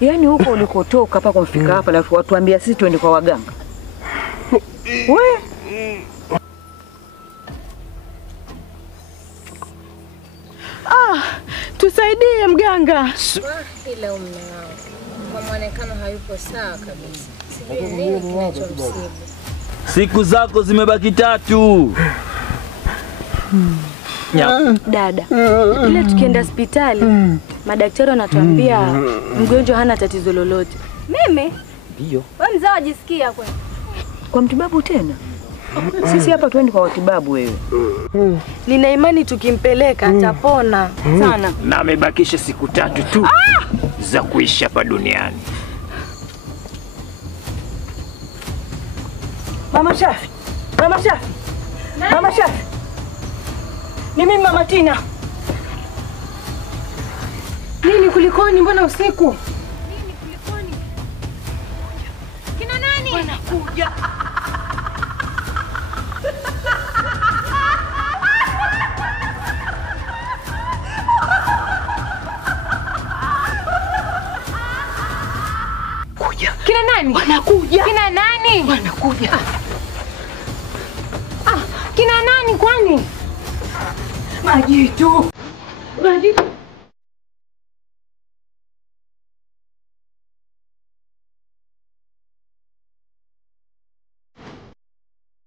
Yaani huko ulikotoka hapa kumfika hapa alafu watuambia sisi twende kwa waganga. We? Tusaidie mganga. Ila mume wangu kwa muonekano hayupo sawa kabisa. Sijui nini kinachomsibu. Siku zako zimebaki 3. Dada, ile tukienda hospitali, madaktari wanatuambia mgonjwa hana tatizo lolote. Mimi? Ndio. Wewe mzao ajisikia kweli? Kwa mtibabu tena? Sisi hapa twende kwa watibabu wewe. Nina imani tukimpeleka atapona sana. Na amebakisha siku 3 tu za kuishi hapa duniani. Mama Shafi. Mama Shafi. Mama Shafi. Ni mimi Mama Tina. Nini kulikoni, mbona usiku? Nini kulikoni? Kina nani? Wanakuja. Kina nani? Wanakuja. Kina nani? Wanakuja. Kina nani kwani? Majitu. Majitu.